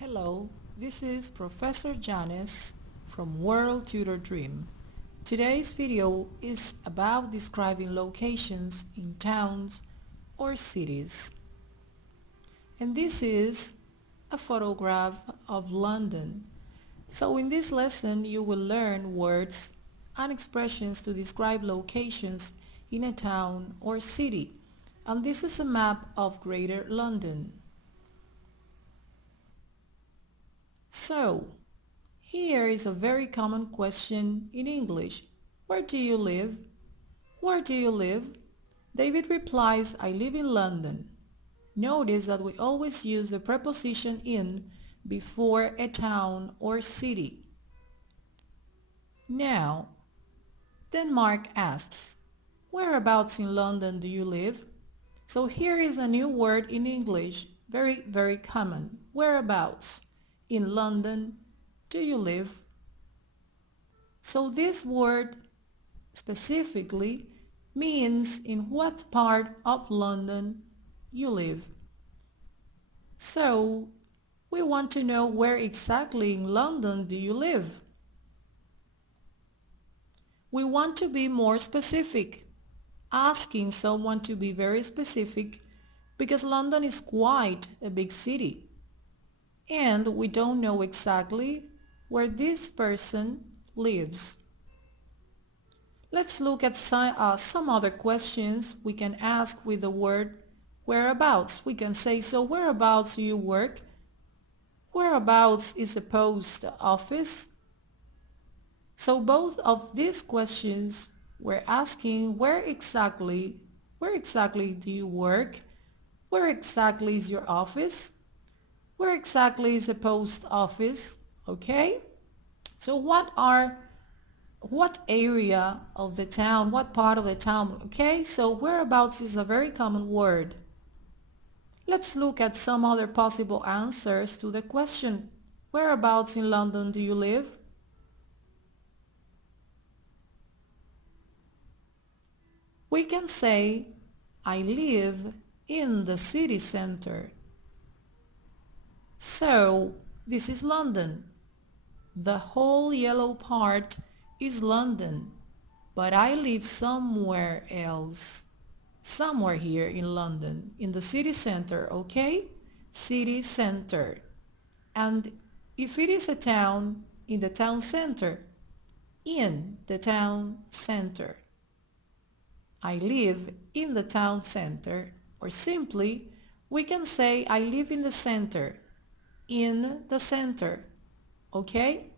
Hello, this is Professor Janice from World Tutor Dream. Today's video is about describing locations in towns or cities. And this is a photograph of London. So in this lesson you will learn words and expressions to describe locations in a town or city. And this is a map of Greater London. So, here is a very common question in English. Where do you live? Where do you live? David replies, I live in London. Notice that we always use the preposition in before a town or city. Now, then Mark asks, whereabouts in London do you live? So here is a new word in English, very common. Whereabouts in London do you live? So this word specifically means in what part of London you live. So we want to know where exactly in London do you live? We want to be more specific, asking someone to be very specific because London is quite a big city and we don't know exactly where this person lives. Let's look at some other questions we can ask with the word whereabouts. We can say, so whereabouts do you work? Whereabouts is the post office? So both of these questions we're asking where exactly do you work? Where exactly is your office? Where exactly is the post office? Okay? So what area of the town, what part of the town? Okay, so whereabouts is a very common word. Let's look at some other possible answers to the question. Whereabouts in London do you live? We can say, I live in the city center. So, this is London. The whole yellow part is London, but I live somewhere else. Somewhere here in London, in the city center, okay? City center. And if it is a town, in the town center, in the town center. I live in the town center, or simply, we can say I live in the center, in the center, okay?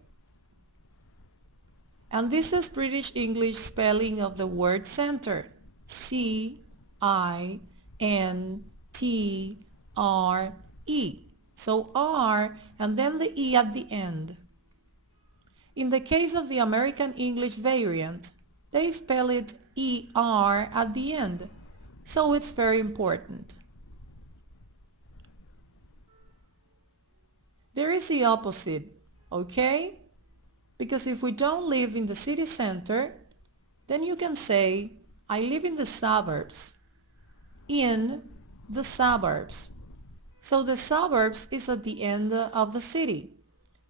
And this is British English spelling of the word center. C-I-N-T-R-E. So R and then the E at the end. In the case of the American English variant, they spell it ER at the end. So it's very important. There is the opposite, okay? Because if we don't live in the city center, then you can say, I live in the suburbs. In the suburbs. So the suburbs is at the end of the city.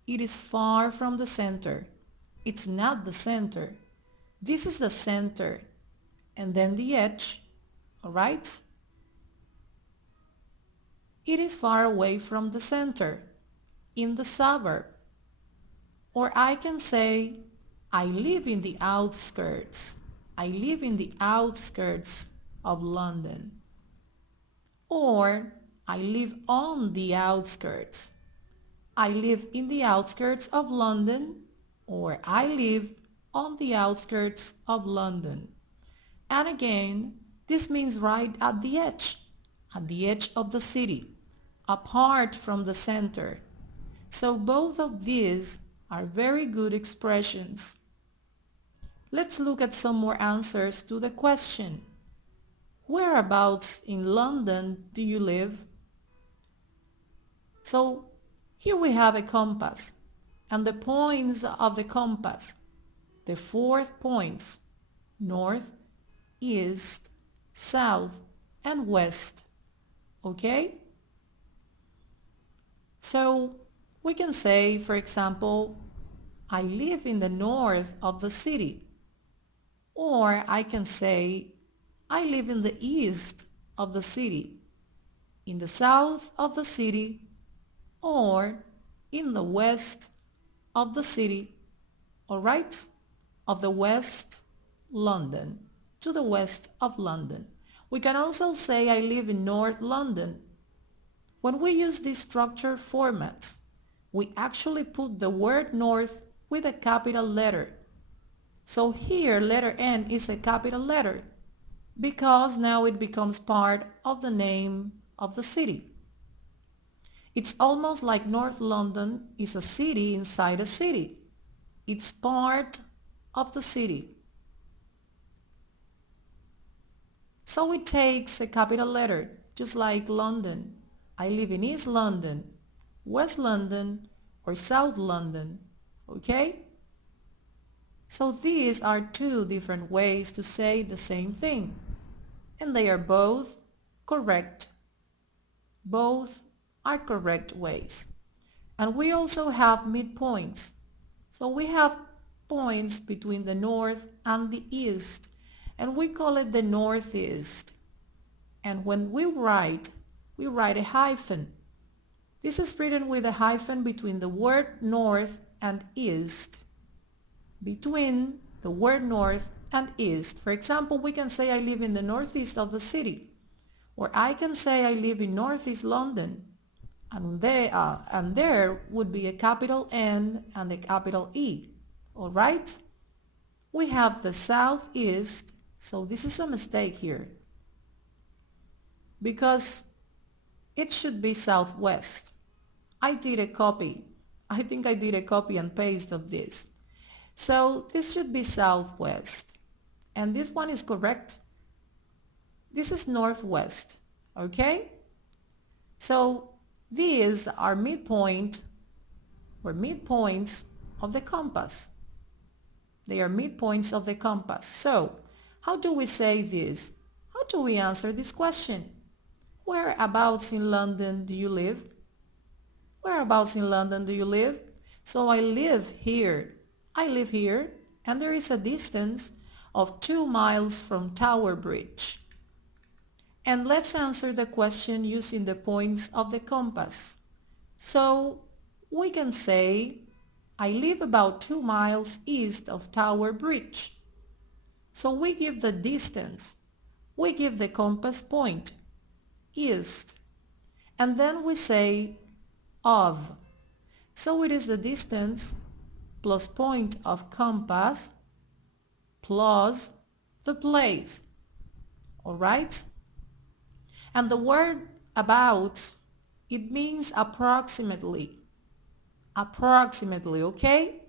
It is far from the center. It's not the center. This is the center. And then the edge, all right? It is far away from the center, in the suburb. Or I can say, I live in the outskirts. I live in the outskirts of London. Or I live on the outskirts. I live in the outskirts of London, or I live on the outskirts of London. And again, this means right at the edge of the city, apart from the center. So both of these are very good expressions. Let's look at some more answers to the question. Whereabouts in London do you live? So here we have a compass and the points of the compass, the 4 points, north, east, south, and west. Okay? So We can say, for example, I live in the north of the city. Or I can say, I live in the east of the city, in the south of the city, or in the west of the city, all right? Of the West London, to the west of London. We can also say I live in North London. When we use this structure format, we actually put the word north with a capital letter. So here letter N is a capital letter because now it becomes part of the name of the city. It's almost like North London is a city inside a city. It's part of the city. So it takes a capital letter, just like London. I live in East London, West London, or South London, okay? So these are two different ways to say the same thing, and they are both correct. Both are correct ways. And we also have midpoints. So we have points between the north and the east, and we call it the northeast. And when we write a hyphen. This is written with a hyphen between the word north and east. Between the word north and east. For example, we can say I live in the northeast of the city. Or I can say I live in northeast London. And there would be a capital N and a capital E. All right? We have the southeast, so this is a mistake here, because it should be southwest. I did a copy. I think I did a copy and paste of this. So this should be southwest. And this one is correct. This is northwest. Okay? So these are midpoint or midpoints of the compass. They are midpoints of the compass. So how do we say this? How do we answer this question? Whereabouts in London do you live? Whereabouts in London do you live? So I live here. I live here, and there is a distance of 2 miles from Tower Bridge. And let's answer the question using the points of the compass. So we can say, I live about 2 miles east of Tower Bridge. So we give the distance. We give the compass point, east. And then we say of. So it is the distance plus point of compass plus the place. All right? And the word about, it means approximately. Approximately, okay?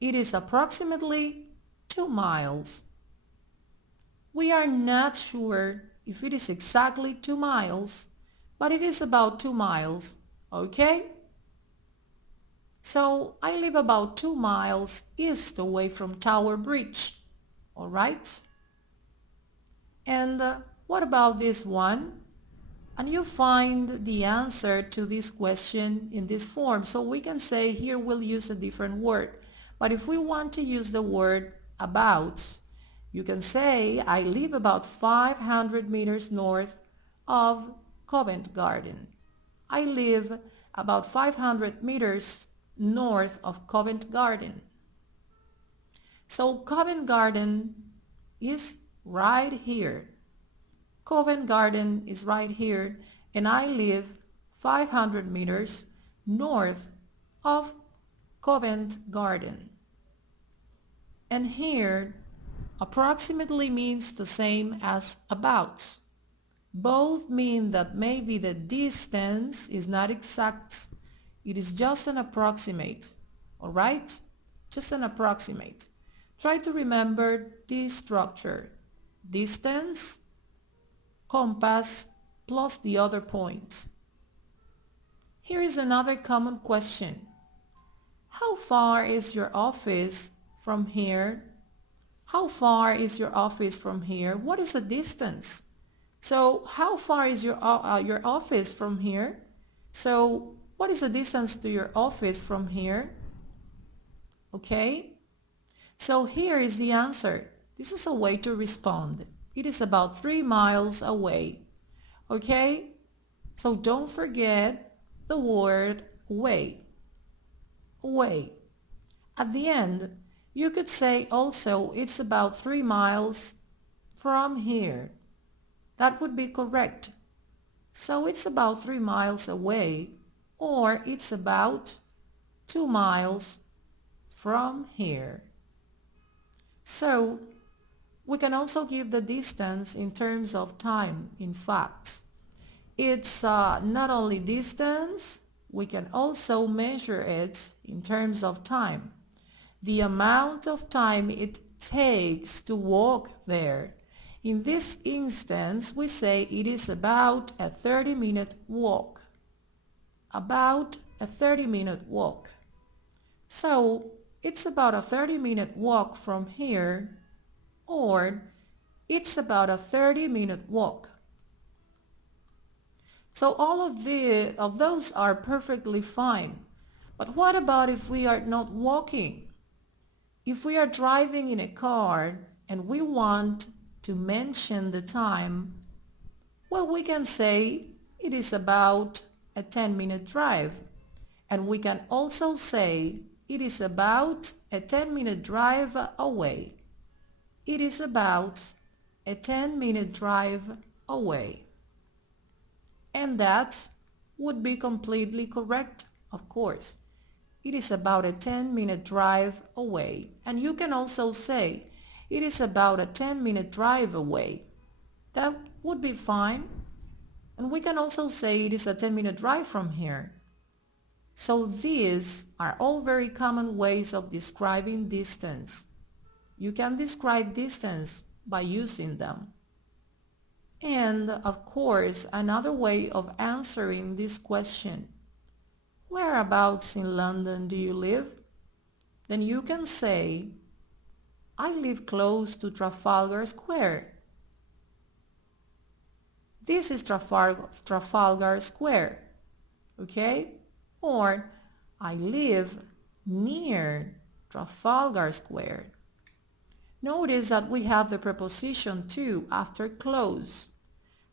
It is approximately 2 miles. We are not sure if it is exactly 2 miles, but it is about 2 miles, okay? So I live about 2 miles east away from Tower Bridge, all right? And what about this one? And you find the answer to this question in this form. So we can say here we'll use a different word. But if we want to use the word about, you can say I live about 500 meters north of Covent Garden. I live about 500 meters north of Covent Garden. So Covent Garden is right here. Covent Garden is right here, and I live 500 meters north of Covent Garden. And here, approximately means the same as about. Both mean that maybe the distance is not exact. It is just an approximate. All right? Just an approximate. Try to remember this structure. Distance, compass, plus the other point. Here is another common question. How far is your office from here? How far is your office from here? What is the distance? So how far is your office from here? So What is the distance to your office from here? Okay, so here is the answer. This is a way to respond. It is about 3 miles away. Okay, so don't forget the word away. Away. At the end, you could say also it's about 3 miles from here. That would be correct. So it's about 3 miles away, or it's about 2 miles from here. So we can also give the distance in terms of time, in fact. It's not only distance, we can also measure it in terms of time. The amount of time it takes to walk there. In this instance, we say it is about a 30-minute walk. About a 30-minute walk. So it's about a 30-minute walk from here, or it's about a 30-minute walk. So all of those are perfectly fine. But what about if we are not walking? If we are driving in a car and we want to mention the time, well, we can say it is about a 10-minute drive. And we can also say it is about a 10-minute drive away. It is about a 10-minute drive away. And that would be completely correct, of course. It is about a 10-minute drive away. And you can also say it is about a 10-minute drive away. That would be fine. And we can also say it is a 10-minute drive from here. So these are all very common ways of describing distance. You can describe distance by using them. And of course, another way of answering this question, whereabouts in London do you live? Then you can say, I live close to Trafalgar Square. This is Trafalgar Square, okay? Or I live near Trafalgar Square. Notice that we have the preposition to after close.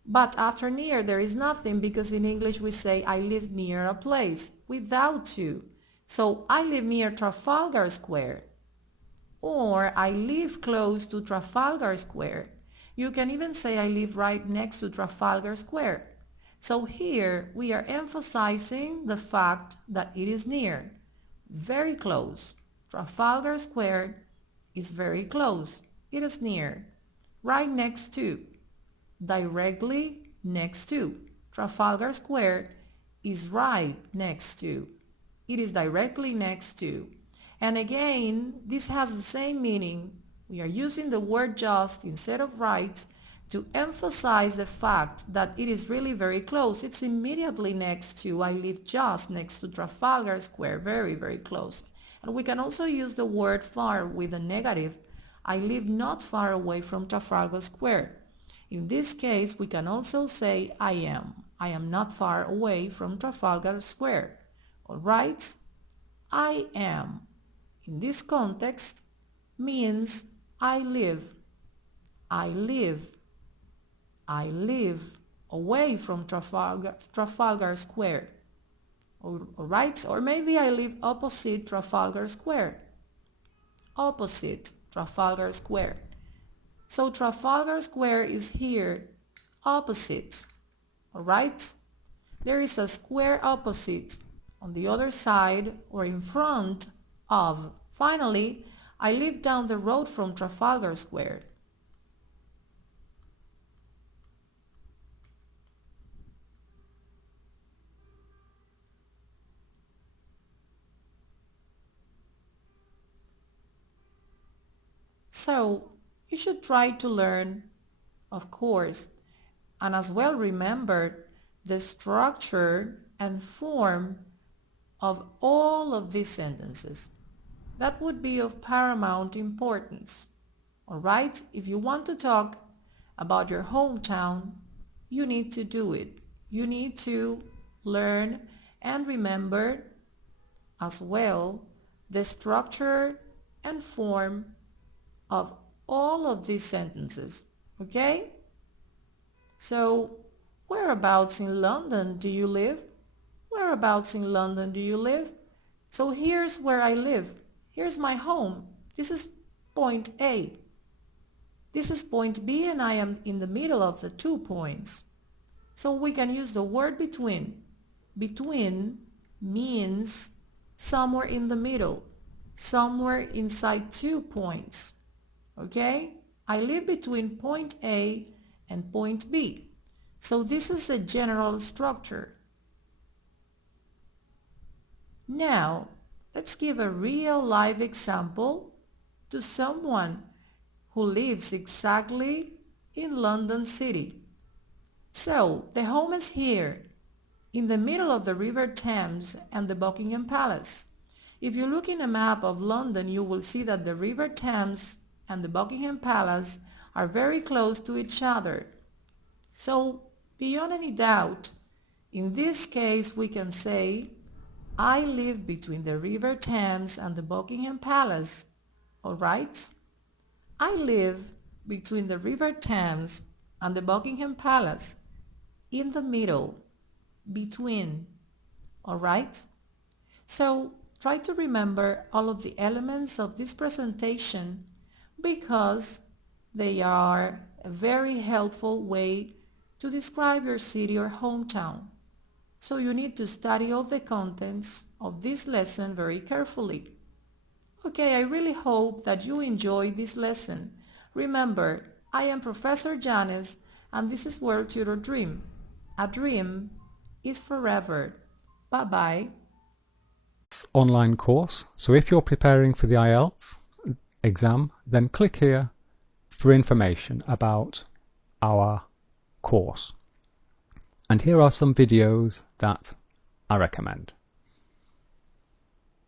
But after near there is nothing, because in English we say I live near a place without to. So I live near Trafalgar Square, or I live close to Trafalgar Square. You can even say I live right next to Trafalgar Square. So here we are emphasizing the fact that it is near, very close. Trafalgar Square is very close. It is near, right next to, directly next to. Trafalgar Square is right next to. It is directly next to. And again, this has the same meaning. We are using the word just instead of right to emphasize the fact that it is really very close. It's immediately next to. I live just next to Trafalgar Square, very, very close. And we can also use the word far with a negative. I live not far away from Trafalgar Square. In this case, we can also say I am. I am not far away from Trafalgar Square. All right? I am, in this context, means I live. I live. I live away from Trafalgar Square. All right? Or maybe I live opposite Trafalgar Square. Opposite Trafalgar Square. So Trafalgar Square is here, opposite. All right? There is a square opposite on the other side or in front of. Finally, I live down the road from Trafalgar Square. So you should try to learn, of course, and as well remember the structure and form of all of these sentences. That would be of paramount importance. All right? If you want to talk about your hometown, you need to do it. You need to learn and remember as well the structure and form of all of these sentences, okay? So, whereabouts in London do you live? Whereabouts in London do you live? So here's where I live. Here's my home. This is point A. This is point B, and I am in the middle of the 2 points. So we can use the word between. Between means somewhere in the middle, somewhere inside 2 points. Okay? I live between point A and point B. So this is the general structure. Now, let's give a real life example to someone who lives exactly in London City. So, the home is here, in the middle of the River Thames and the Buckingham Palace. If you look in a map of London, you will see that the River Thames and the Buckingham Palace are very close to each other. So, beyond any doubt, in this case we can say, I live between the River Thames and the Buckingham Palace. All right? I live between the River Thames and the Buckingham Palace, in the middle, between. All right? So try to remember all of the elements of this presentation because they are a very helpful way to describe your city or hometown. So you need to study all the contents of this lesson very carefully. Okay, I really hope that you enjoyed this lesson. Remember, I am Professor Janice and this is World Tutor Dream. A dream is forever. Bye-bye. Online course. So if you're preparing for the IELTS exam, then click here for information about our course. And here are some videos that I recommend.